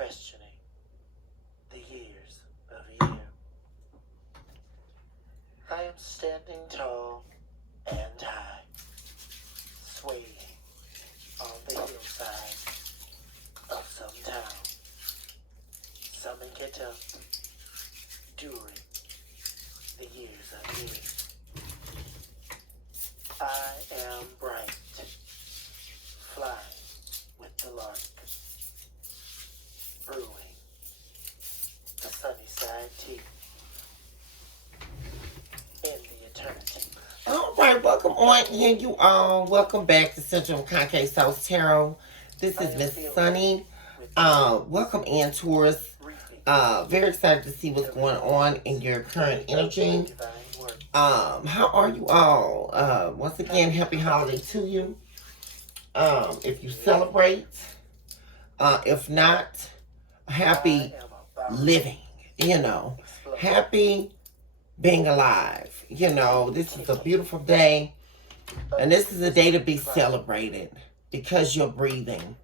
questioning the years of a year. I am standing tall and high, swaying on the hillside of some town. Some get up during the years of years. I am bright, flying with the lark, brewing the sunny side tea in the eternity. All right, welcome on in, you all. Welcome back to Central Concave South Tarot. This is Miss Sunny. Welcome in, Taurus. Very excited to see what's going on in your current energy. How are you all? Once again, happy holiday to you. If you celebrate, if not, happy living, happy being alive. This is a beautiful day, and this is a day to be celebrated because you're breathing.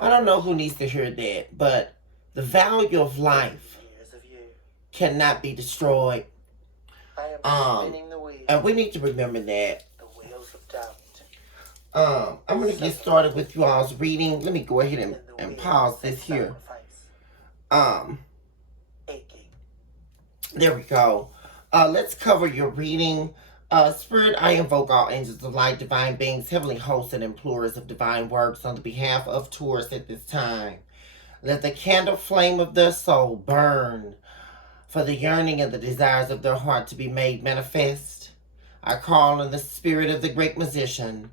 I don't know who needs to hear that, but the value of life cannot be destroyed. And we need to remember that. I'm going to get started with you all's reading. Let me go ahead and pause this here. There we go. Let's cover your reading. Spirit, I invoke all angels of light, divine beings, heavenly hosts, and implorers of divine works on the behalf of Taurus at this time. Let the candle flame of their soul burn for the yearning and the desires of their heart to be made manifest. I call on the spirit of the great musician,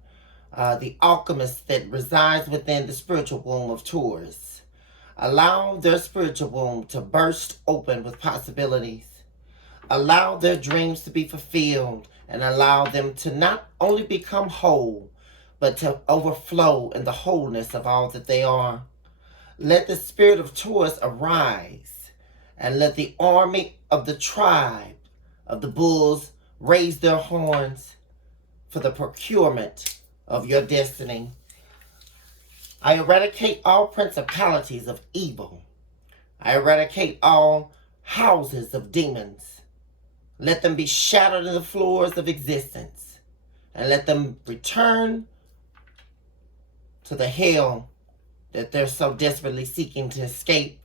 the alchemist that resides within the spiritual womb of Taurus. Allow their spiritual womb to burst open with possibilities. Allow their dreams to be fulfilled, and allow them to not only become whole, but to overflow in the wholeness of all that they are. Let the spirit of Taurus arise, and let the army of the tribe of the bulls raise their horns for the procurement of your destiny. I eradicate all principalities of evil. I eradicate all houses of demons. Let them be shattered in the floors of existence, and let them return to the hell that they're so desperately seeking to escape,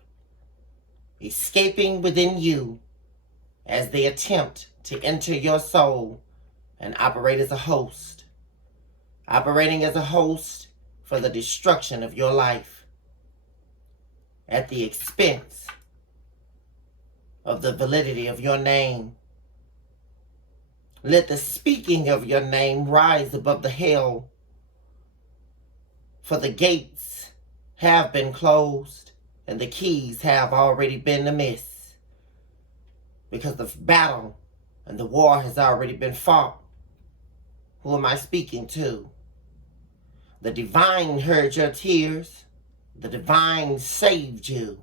escaping within you as they attempt to enter your soul and operate as a host, operating as a host for the destruction of your life at the expense of the validity of your name. Let the speaking of your name rise above the hell, for the gates have been closed and the keys have already been amiss, because the battle and the war has already been fought. Who am I speaking to? The divine heard your tears. The divine saved you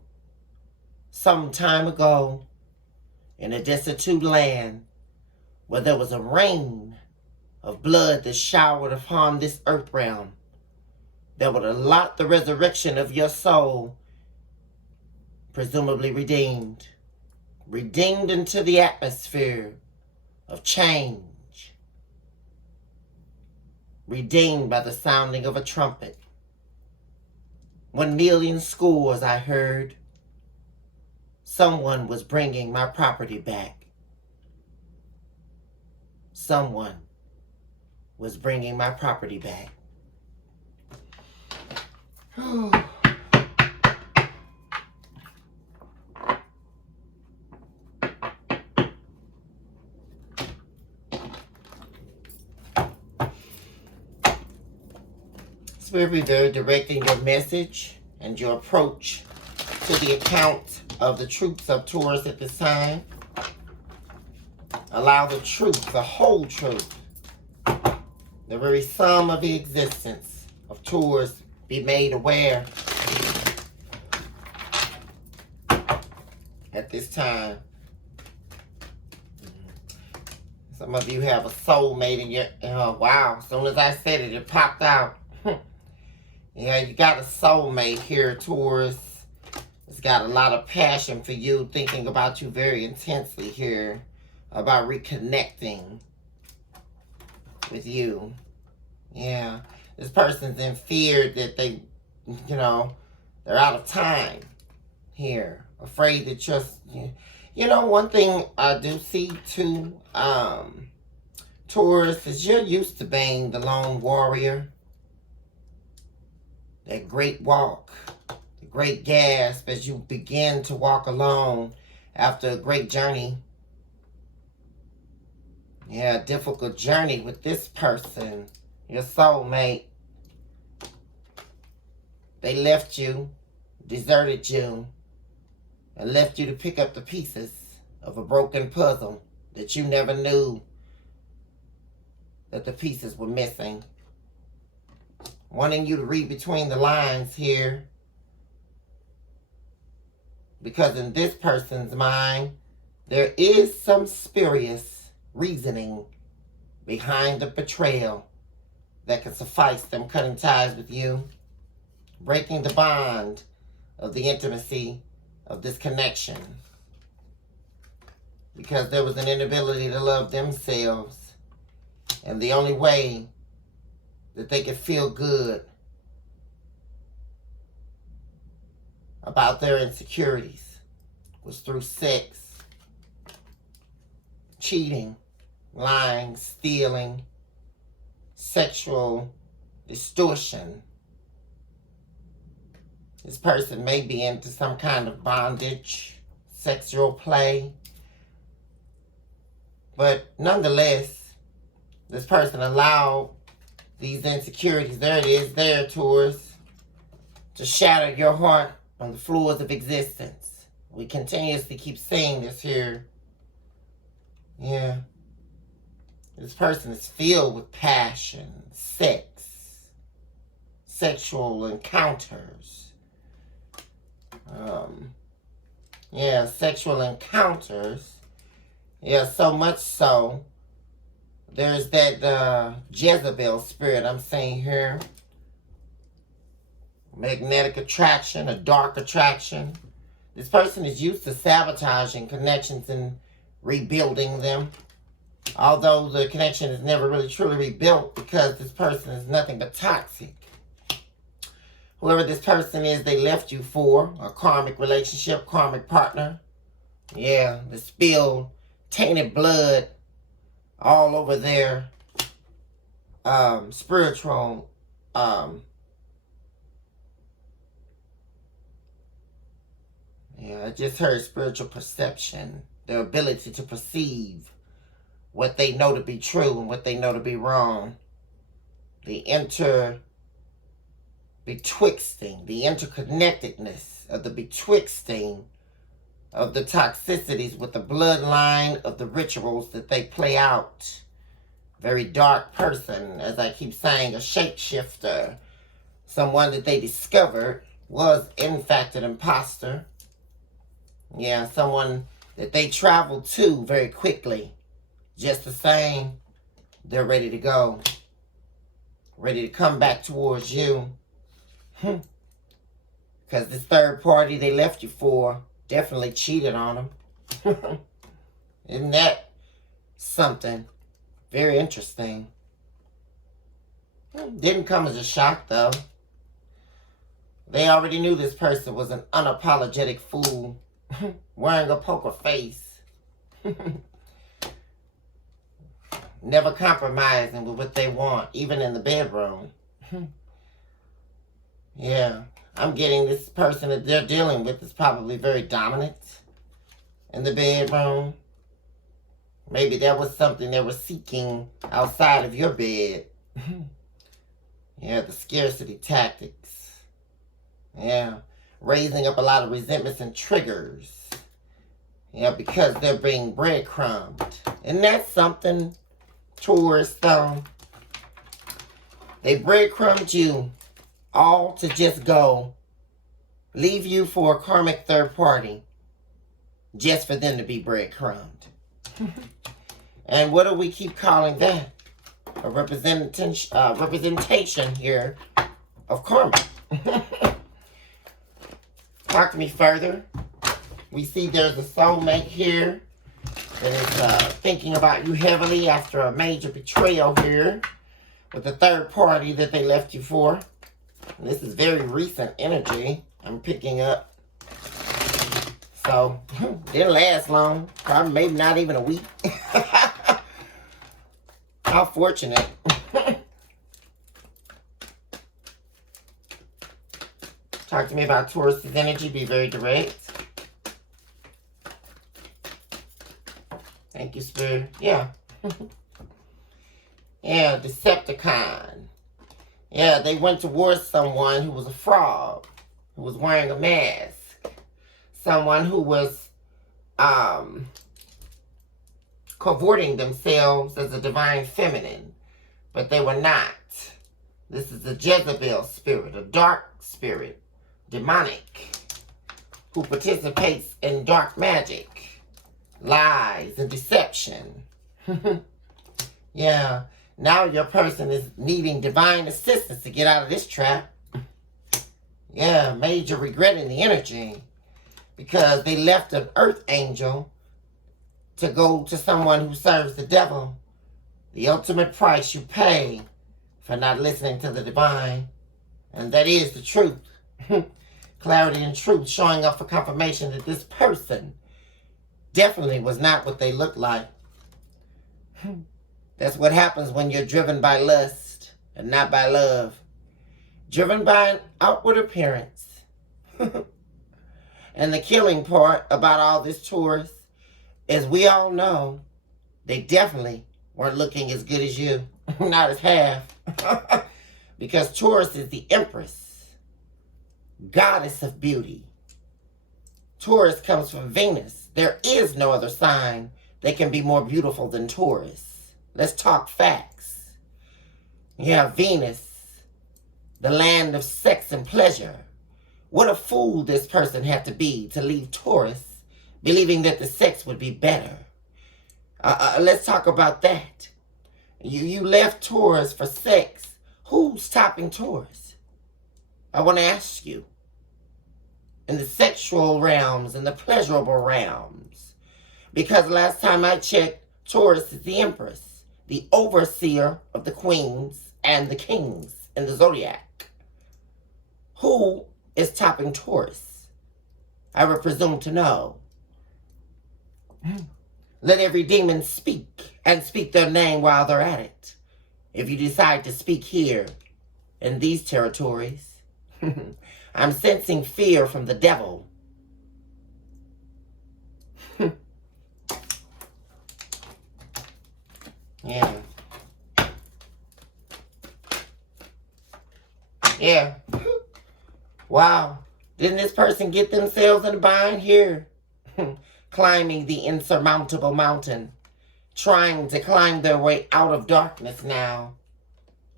some time ago in a destitute land, where there was a rain of blood that showered upon this earth realm that would allot the resurrection of your soul, presumably redeemed into the atmosphere of change, redeemed by the sounding of a trumpet. 1,000,000 scores I heard. Someone was bringing my property back. Someone was bringing my property back. Spirit, be very directing your message and your approach to the account of the troops of Taurus at this time. Allow the truth, the whole truth, the very sum of the existence of Taurus be made aware at this time. Some of you have a soulmate in your, wow, as soon as I said it, it popped out. Yeah, you got a soulmate here, Taurus. got a lot of passion for you, thinking about you very intensely here, about reconnecting with you. Yeah. This person's in fear that they, they're out of time here. Afraid that just, one thing I do see too, Taurus, is you're used to being the lone warrior. That great walk, the great gasp as you begin to walk alone after a great journey. Yeah, a difficult journey with this person, your soulmate. They left you, deserted you, and left you to pick up the pieces of a broken puzzle that you never knew that the pieces were missing. Wanting you to read between the lines here, because in this person's mind, there is some spurious reasoning behind the betrayal that can suffice them cutting ties with you, breaking the bond of the intimacy of this connection, because there was an inability to love themselves, and the only way that they could feel good about their insecurities was through sex, cheating, lying, stealing, sexual distortion. This person may be into some kind of bondage, sexual play, but nonetheless, this person allowed these insecurities, there it is, there, Taurus, to shatter your heart on the floors of existence. We continuously keep saying this here. Yeah. This person is filled with passion, sex, sexual encounters. Sexual encounters. Yeah, so much so. There's that Jezebel spirit I'm seeing here. Magnetic attraction, a dark attraction. This person is used to sabotaging connections and rebuilding them. Although the connection is never really truly rebuilt, because this person is nothing but toxic. Whoever this person is, they left you for a karmic relationship, karmic partner. Yeah, the spilled, tainted blood all over their spiritual I just heard spiritual perception, their ability to perceive what they know to be true and what they know to be wrong. The betwixting, the interconnectedness of the betwixting of the toxicities with the bloodline of the rituals that they play out. Very dark person, as I keep saying, a shapeshifter. Someone that they discovered was in fact an imposter. Yeah, someone that they traveled to very quickly. Just the same, they're ready to go. Ready to come back towards you. Because this third party they left you for definitely cheated on them. Isn't that something? Very interesting. Didn't come as a shock, though. They already knew this person was an unapologetic fool, wearing a poker face. Never compromising with what they want, even in the bedroom. Yeah, I'm getting this person that they're dealing with is probably very dominant in the bedroom. Maybe that was something they were seeking outside of your bed. Yeah, the scarcity tactics. Yeah, raising up a lot of resentments and triggers. Yeah, because they're being breadcrumbed. Isn't that something, Taurus, though? They breadcrumbed you all to just go, leave you for a karmic third party, just for them to be breadcrumbed. And what do we keep calling that? A representation here of karma. Talk to me further. We see there's a soulmate here that is thinking about you heavily after a major betrayal here with the third party that they left you for. And this is very recent energy I'm picking up. So, didn't last long. Probably maybe not even a week. How fortunate. Talk to me about Taurus' energy. Be very direct. Thank you, Spirit. Yeah. Yeah, Decepticon. Yeah, they went towards someone who was a fraud, who was wearing a mask. Someone who was cavorting themselves as a divine feminine, but they were not. This is a Jezebel spirit, a dark spirit, demonic, who participates in dark magic, lies, and deception. Yeah, now your person is needing divine assistance to get out of this trap. Yeah, major regret in the energy because they left an earth angel to go to someone who serves the devil. The ultimate price you pay for not listening to the divine. And that is the truth. Clarity and truth showing up for confirmation that this person definitely was not what they looked like. That's what happens when you're driven by lust and not by love. Driven by an outward appearance. And the killing part about all this Taurus is we all know they definitely weren't looking as good as you. Not as half. Because Taurus is the empress, goddess of beauty. Taurus comes from Venus. There is no other sign that can be more beautiful than Taurus. Let's talk facts. You have Venus, the land of sex and pleasure. What a fool this person had to be to leave Taurus believing that the sex would be better. Let's talk about that. You left Taurus for sex. Who's topping Taurus? I want to ask you. In the sexual realms and the pleasurable realms. Because last time I checked, Taurus is the empress, the overseer of the queens and the kings in the zodiac. Who is topping Taurus? I would presume to know. Let every demon speak and speak their name while they're at it. If you decide to speak here in these territories, I'm sensing fear from the devil. Yeah. Yeah. Wow. Didn't this person get themselves in a bind here? Climbing the insurmountable mountain. Trying to climb their way out of darkness now.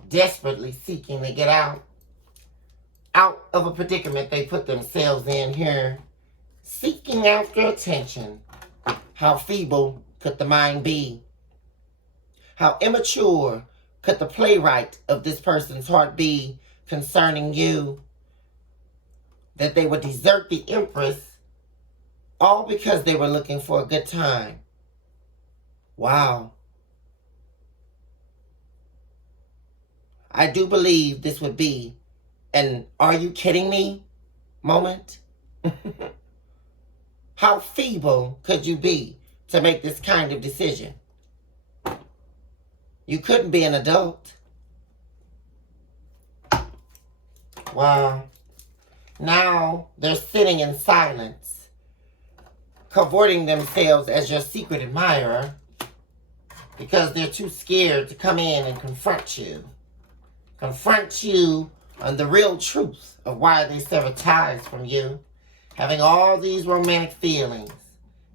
Desperately seeking to get out. Out of a predicament they put themselves in here. Seeking after attention. How feeble could the mind be? How immature could the playwright of this person's heart be concerning you? That they would desert the empress all because they were looking for a good time. Wow. I do believe this would be an "are you kidding me" moment. How feeble could you be to make this kind of decision? You couldn't be an adult. Wow. Now they're sitting in silence, cavorting themselves as your secret admirer because they're too scared to come in and confront you. Confront you on the real truth of why they sever ties from you, having all these romantic feelings,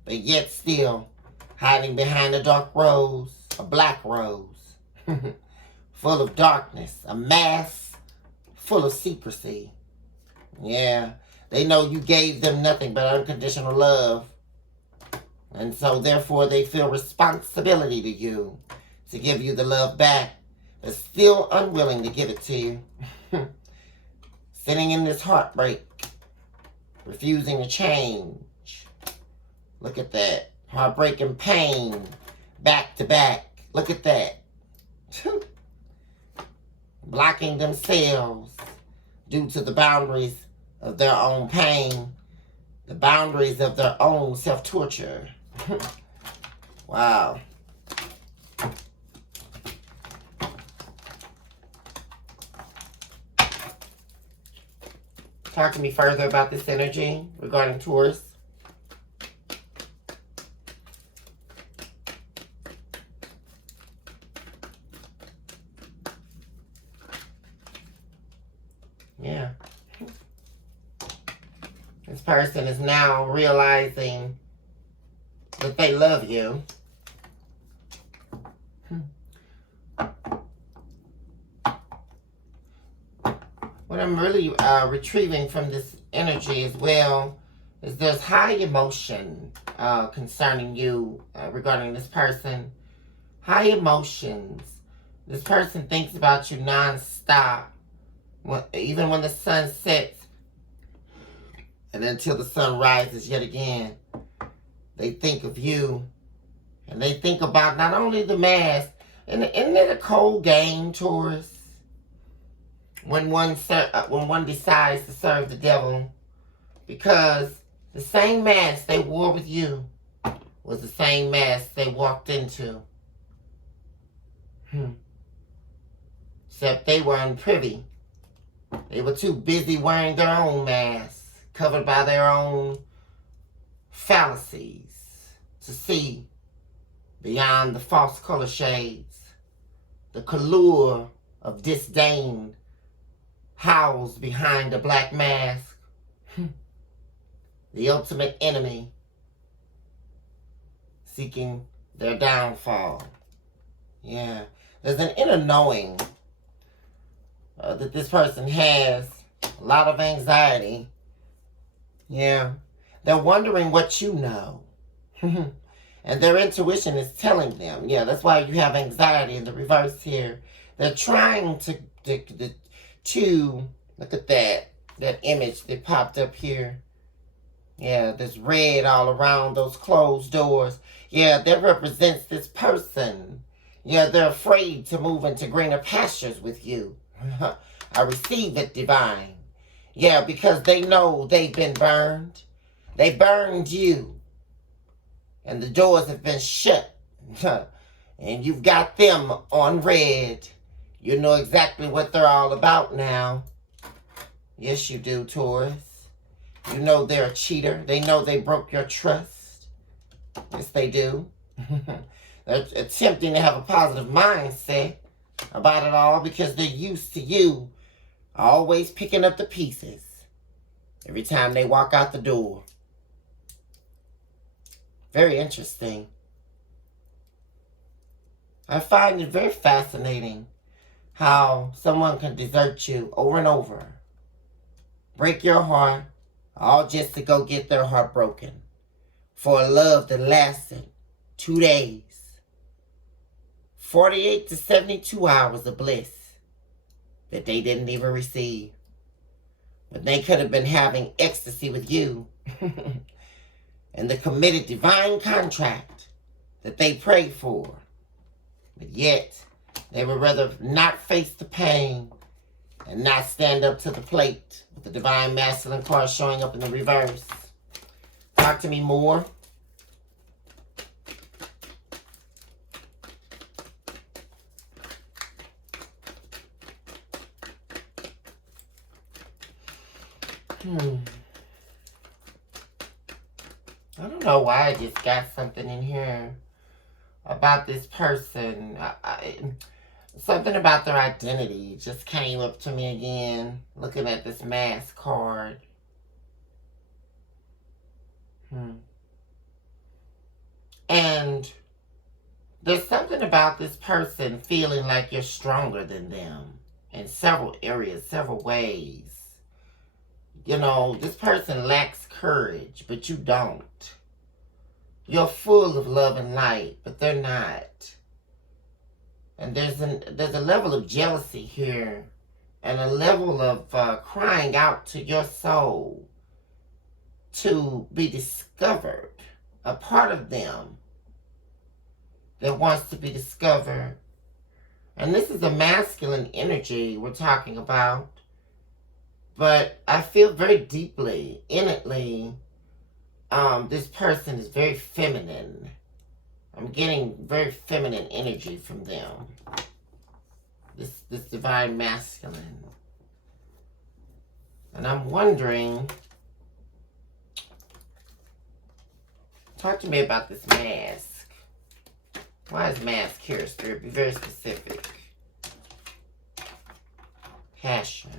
but yet still hiding behind a dark rose, a black rose, full of darkness, a mask full of secrecy. Yeah, they know you gave them nothing but unconditional love. And so therefore they feel responsibility to you to give you the love back, but still unwilling to give it to you. Sitting in this heartbreak refusing to change. Look at that. Heartbreaking pain, back to back. Look at that. Blocking themselves due to the boundaries of their own pain, the boundaries of their own self-torture. Wow. Talk to me further about this energy regarding Taurus. Yeah. This person is now realizing that they love you. What I'm really retrieving from this energy as well is there's high emotion concerning you regarding this person. High emotions. This person thinks about you non-stop. Even when the sun sets and until the sun rises yet again, they think of you. And they think about not only the mask. Isn't it a cold game, Taurus? When one decides to serve the devil, because the same mask they wore with you was the same mask they walked into. Except they were unprivy. They were too busy wearing their own masks, covered by their own fallacies, to see beyond the false color shades, the allure of disdain housed behind a black mask. The ultimate enemy seeking their downfall. Yeah. There's an inner knowing that this person has a lot of anxiety. Yeah. They're wondering what you know. And their intuition is telling them. Yeah, that's why you have anxiety in the reverse here. They're trying to look at that image that popped up here. Yeah, there's red all around those closed doors. Yeah, that represents this person. Yeah, they're afraid to move into greener pastures with you. I receive it, divine. Yeah, because they know they've been burned. They burned you. And the doors have been shut. And you've got them on red. You know exactly what they're all about now. Yes, you do, Taurus. You know they're a cheater. They know they broke your trust. Yes, they do. They're attempting to have a positive mindset about it all because they're used to you always picking up the pieces every time they walk out the door. Very interesting. I find it very fascinating how someone can desert you over and over, break your heart, all just to go get their heart broken for a love that lasted 2 days, 48 to 72 hours of bliss that they didn't even receive. But they could have been having ecstasy with you and the committed divine contract that they prayed for. But yet, they would rather not face the pain and not stand up to the plate with the divine masculine card showing up in the reverse. Talk to me more. I don't know why I just got something in here about this person. Something about their identity just came up to me again, looking at this mask card. And there's something about this person feeling like you're stronger than them in several areas, several ways. You know, this person lacks courage, but you don't. You're full of love and light, but they're not. And there's a level of jealousy here, and a level of crying out to your soul to be discovered, a part of them that wants to be discovered. And this is a masculine energy we're talking about. But I feel very deeply, innately, this person is very feminine. I'm getting very feminine energy from them. This divine masculine. And I'm wondering, talk to me about this mask. Why is mask here, Spirit? Be very specific. Passion.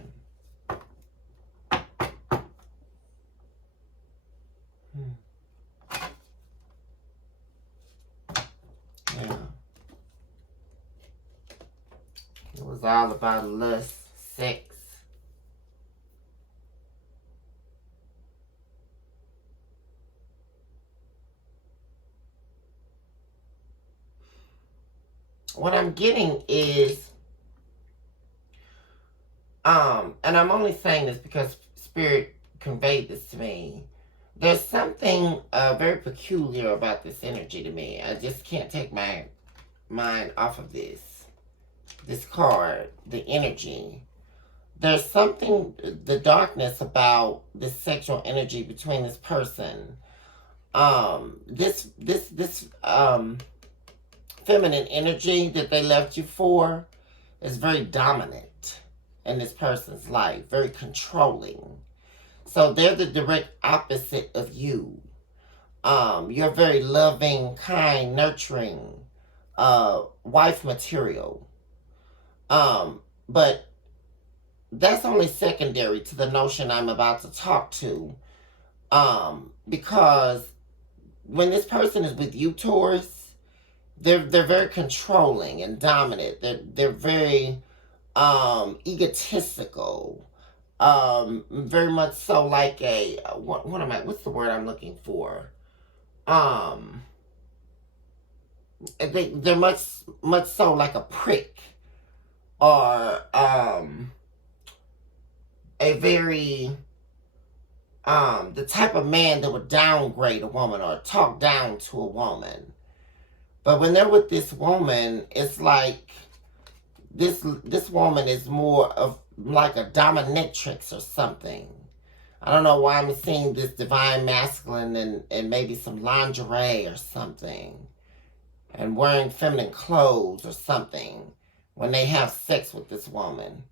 Yeah. It was all about lust, sex. What I'm getting is, and I'm only saying this because Spirit conveyed this to me. There's something very peculiar about this energy to me. I just can't take my mind off of this card, the energy. There's something, the darkness about this sexual energy between this person. This feminine energy that they left you for is very dominant in this person's life, very controlling. So they're the direct opposite of you. You're very loving, kind, nurturing, wife material. But that's only secondary to the notion I'm about to talk to. Because when this person is with you, Taurus, they're very controlling and dominant. They're very egotistical. Very much so like a what's the word I'm looking for? They're much so like a prick, or a very the type of man that would downgrade a woman or talk down to a woman. But when they're with this woman, it's like this woman is more of like a dominatrix or something. I don't know why I'm seeing this divine masculine and maybe some lingerie or something, and wearing feminine clothes or something when they have sex with this woman.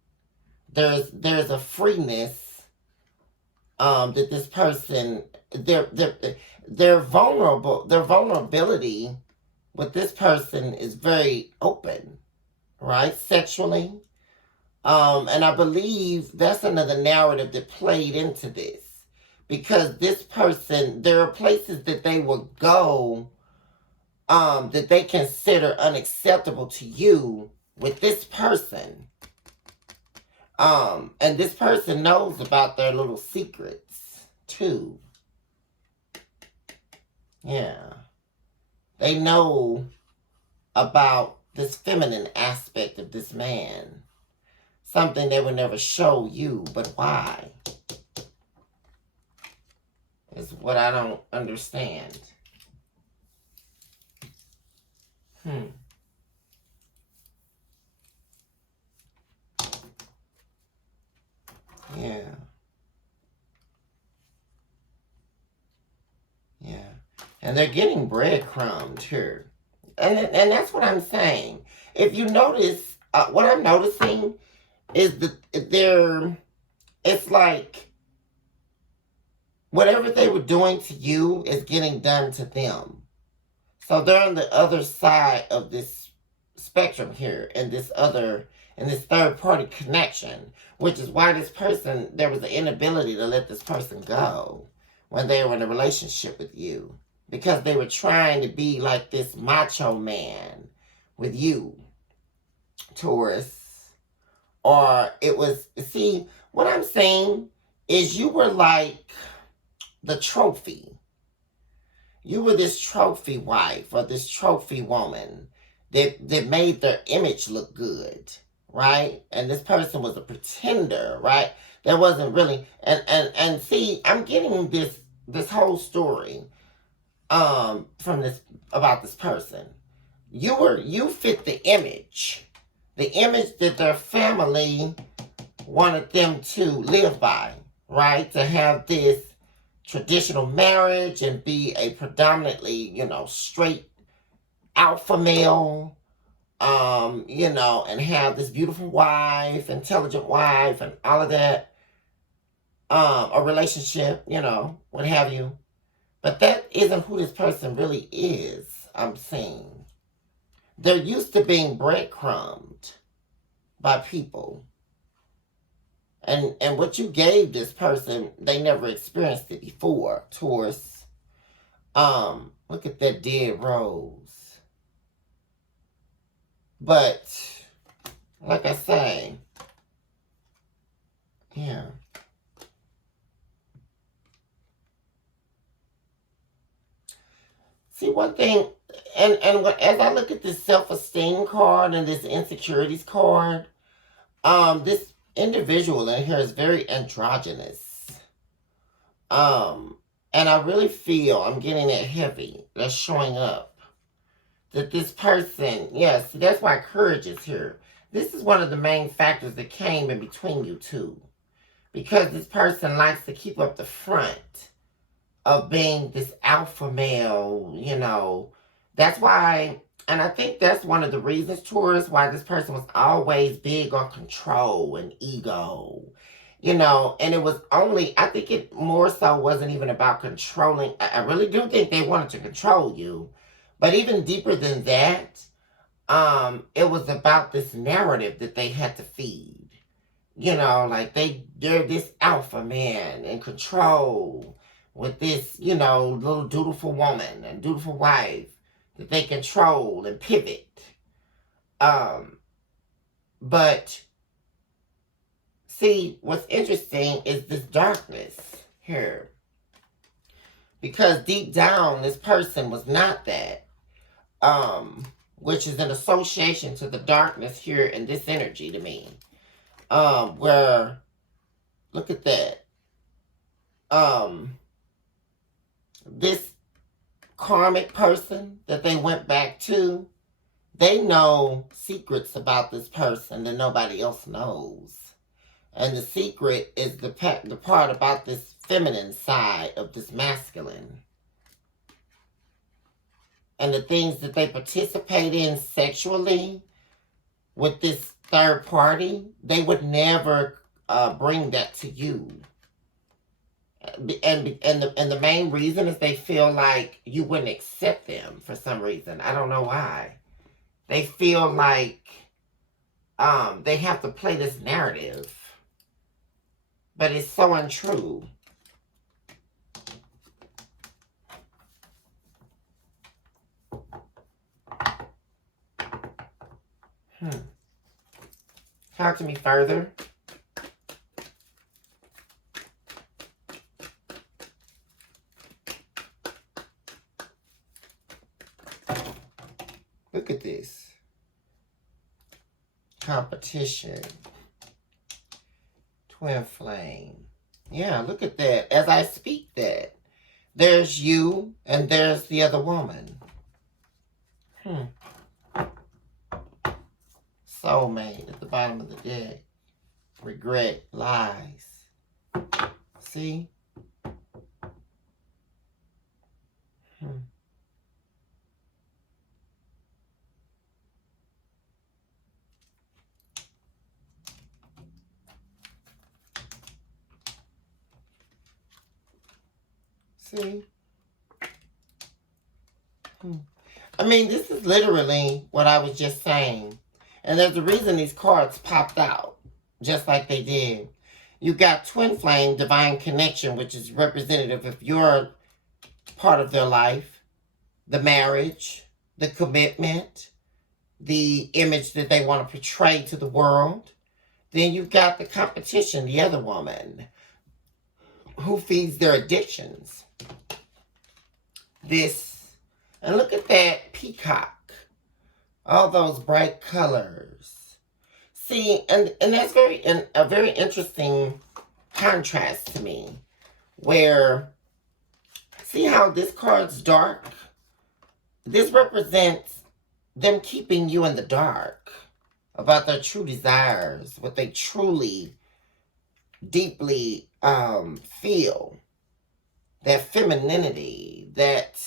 There's a freeness that this person, their vulnerability with this person is very open, right, sexually. And I believe that's another narrative that played into this. Because this person, there are places that they will go that they consider unacceptable to you with this person. And this person knows about their little secrets, too. Yeah. They know about this feminine aspect of this man. Something they would never show you, but why? Is what I don't understand. Yeah. Yeah. And they're getting breadcrumbed here. And that's what I'm saying. If you notice, what I'm noticing is that it's like whatever they were doing to you is getting done to them. So they're on the other side of this spectrum here, in this third party connection, which is why this person, there was an inability to let this person go when they were in a relationship with you, because they were trying to be like this macho man with you, Taurus. Or it was, see, what I'm saying is you were like the trophy. You were this trophy wife or this trophy woman that made their image look good, right? And this person was a pretender, right? That wasn't really, and see, I'm getting this this whole story from this about this person. You fit the image that their family wanted them to live by, right? To have this traditional marriage and be a predominantly, straight alpha male, and have this beautiful wife, intelligent wife, and all of that, a relationship, what have you. But that isn't who this person really is, I'm saying. They're used to being breadcrumbed by people. And what you gave this person, they never experienced it before. Taurus. Look at that dead rose. But, like I say, yeah. See, one thing, and as I look at this self-esteem card and this insecurities card, this individual in here is very androgynous. And I really feel I'm getting it heavy that's showing up. That this person, yes, that's why courage is here. This is one of the main factors that came in between you two. Because this person likes to keep up the front of being this alpha male, That's why, and I think that's one of the reasons, Taurus, why this person was always big on control and ego. And it was only, I think it more so wasn't even about controlling. I really do think they wanted to control you. But even deeper than that, it was about this narrative that they had to feed. Like they're this alpha man in control with this, little dutiful woman and dutiful wife that they control and pivot. But see, what's interesting is this darkness here. Because deep down, this person was not that. Which is an association to the darkness here in this energy to me. Where, look at that. This karmic person that they went back to, they know secrets about this person that nobody else knows. And the secret is the part about this feminine side of this masculine. And the things that they participate in sexually with this third party, they would never bring that to you. And the main reason is they feel like you wouldn't accept them for some reason. I don't know why. They feel like they have to play this narrative. But it's so untrue. Talk to me further. Look at this. Competition. Twin flame. Yeah, look at that. As I speak that, there's you and there's the other woman. Soulmate at the bottom of the deck. Regret, lies. See? See? I mean, this is literally what I was just saying. And there's a reason these cards popped out, just like they did. You got Twin Flame, Divine Connection, which is representative of your part of their life, the marriage, the commitment, the image that they want to portray to the world. Then you've got the competition, the other woman, who feeds their addictions. This, and look at that peacock. All those bright colors. See, and that's a very interesting contrast to me, where See how this card's dark? This represents them keeping you in the dark about their true desires, what they truly, deeply feel. That femininity, that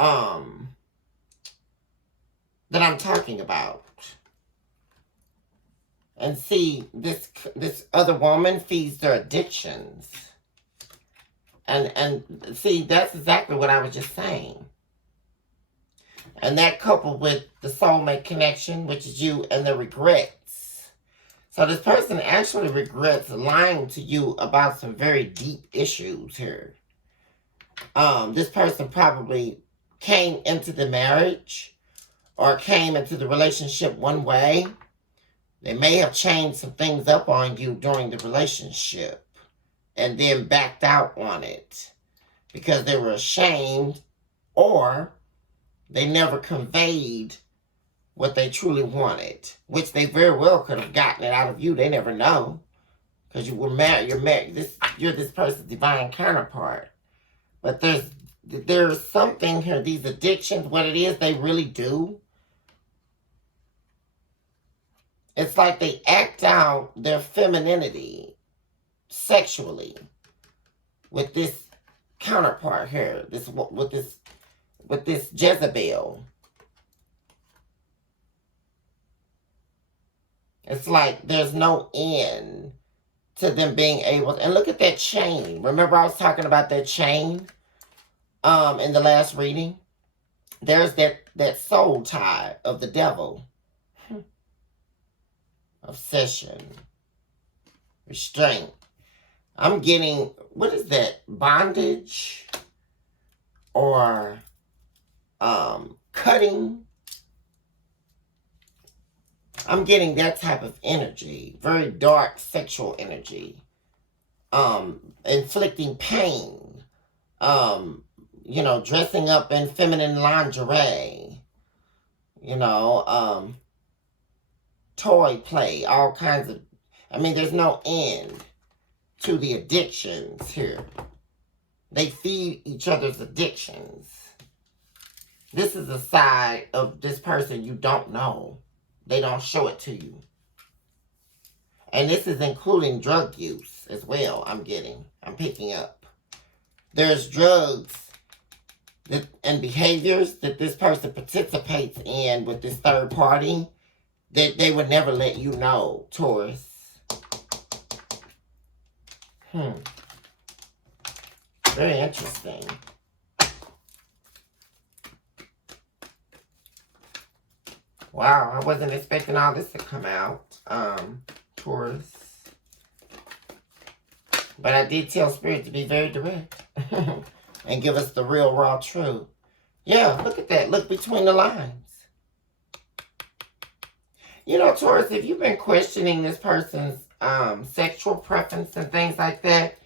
I'm talking about. And see, this other woman feeds their addictions. And see, that's exactly what I was just saying. And that coupled with the soulmate connection, which is you, and the regrets. So this person actually regrets lying to you about some very deep issues here. This person probably came into the marriage or came into the relationship one way. They may have changed some things up on you during the relationship and then backed out on it because they were ashamed, or they never conveyed what they truly wanted, which they very well could have gotten it out of you. They never know, because you were married. You're this person's divine counterpart. But there's something here. These addictions, what it is they really do. It's like they act out their femininity sexually with this counterpart here, with this Jezebel. It's like there's no end to them being able to, and look at that chain. Remember I was talking about that chain in the last reading? There's that soul tie of the devil. Obsession. Restraint. I'm getting, what is that? Bondage? Or cutting? I'm getting that type of energy. Very dark sexual energy. Inflicting pain. Dressing up in feminine lingerie. Toy play, all kinds of, there's no end to the addictions here. They feed each other's addictions. This is a side of this person you don't know. They don't show it to you. And this is including drug use as well, I'm picking up. There's drugs and behaviors that this person participates in with this third party that they would never let you know, Taurus. Very interesting. Wow, I wasn't expecting all this to come out, Taurus. But I did tell Spirit to be very direct and give us the real, raw truth. Yeah, look at that. Look between the lines. Taurus, if you've been questioning this person's sexual preference and things like that,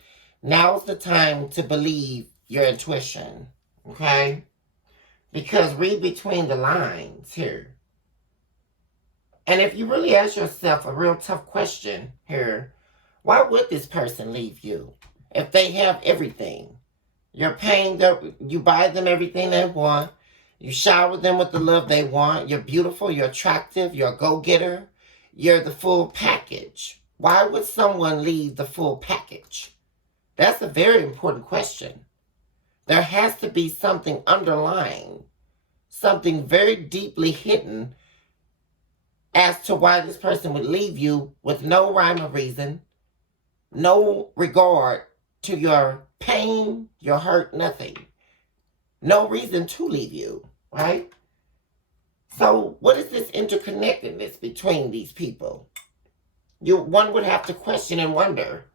now's the time to believe your intuition, okay? Because read between the lines here. And if you really ask yourself a real tough question here, why would this person leave you if they have everything? You're paying them, you buy them everything they want. You shower them with the love they want. You're beautiful. You're attractive. You're a go-getter. You're the full package. Why would someone leave the full package? That's a very important question. There has to be something underlying, something very deeply hidden as to why this person would leave you with no rhyme or reason, no regard to your pain, your hurt, nothing. No reason to leave you, right? So what is this interconnectedness between these people? One would have to question and wonder.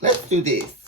Let's do this.